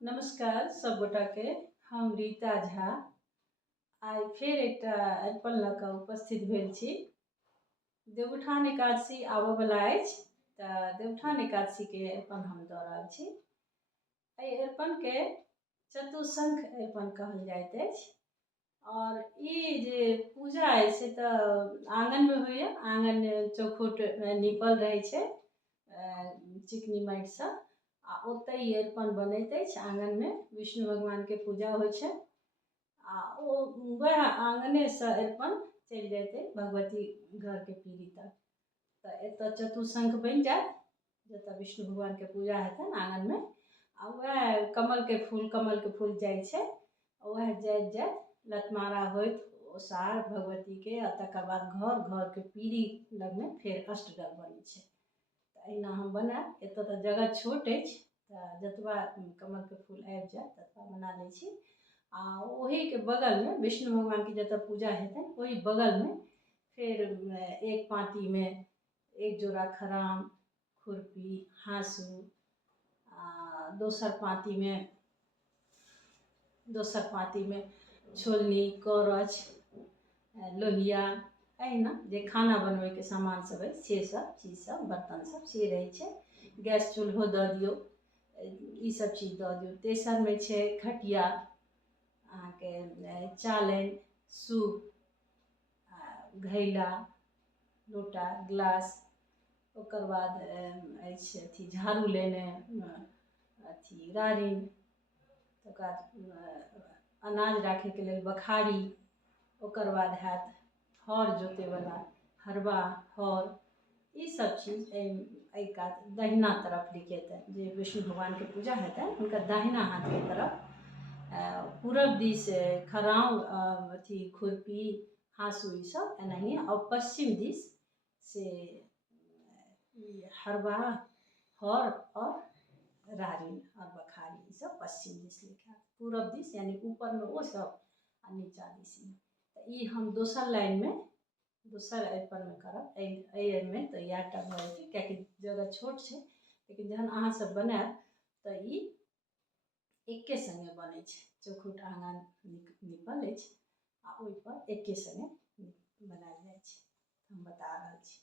नमस्कार सब गोटा के। हम रीता झा आई फेर एकटा अरिपन लऽ कऽ उपस्थित भेल छी। देवउठान एकादशी आबऽ वाला अछि तऽ देवउठान एकादशी के अरिपन हम दऽ रहल छी। एहि अरिपन के चतुशंख अरिपन कहल जाइत अछि। और ई जे पूजा है से तऽ आंगन में होइए। आंगन चौखुट नीपल रहै छै चिकनी माटि से, आ ओतै ई अरिपन बनैत अछि। आंगन में विष्णु भगवान के पूजा होइ छै आ वह आंगने से अरिपन चलि जाते भगवती घर के पीढ़ी तक। तो एतऽ चतुशंख बनि जायत जतऽ विष्णु भगवान के पूजा हेतनि आंगन में। आ वह कमल के फूल जाइ छै, वह जाइत जाइत लतमारा होइत ओसार भगवती के, तकर बाद घर के पीढ़ी लग में फेर अष्टदल बनै छै। अहिना हम बनायब। एतऽ तऽ जगह छोट अछि तऽ जतबा कमल के फूल आबि जायत ततबा बना लै छी। आ ओही के बगल में विष्णु भगवान की जतऽ पूजा हेतनि ओही बगल में फिर एक पाँती में एक जोड़ा खराम, खुरपी, हाँसू, दोसर पाँती में छोलनी, करछ, लोहिया, अहिना जे खाना बनबै के सामान सब अछि से सब चीज सब बर्तन सब से रहै छै। गैस चूल्हो दऽ दियौ, ई सब चीज दऽ दियौ। तेसर में छै खटिया, अहाँके चालनि, सूप, घैला, लोटा, गिलास। ओकर बाद अछि अथी झाड़ू लेने अथी रारिन, तकर बाद अनाज राखे के लेल बखारी। ओकर बाद हैत हर जोते वाला हरबा, हर। ई सब चीज एहि कात दहिना तरफ लिखेतनि जे विष्णु भगवान के पूजा हेतनि हुनकर दाहिना हाथ के तरफ पूरब दिस खराम, अथी खुरपी, हाँसू, ई सब एनाही। और पश्चिम दिस से हरबा, हर और रारिन और बखारी, ई सब पश्चिम दिस लिखा। पूरब दिस यानी ऊपर में वो सब आ नीचा दिस ई। तो ई हम दोसर लाइन में दोसर अरिपन में करब। एहि में तो इएह टा भऽ जेतै कियाकि जगह छोट छै। लेकिन जहन अहाँ सब बनायब तऽ ई एके संगे बनै छै। चौखुट आंगन नीपल अछि आ ओहि पर एके संगे बनायल जाइ छै। हम बता रहल छी।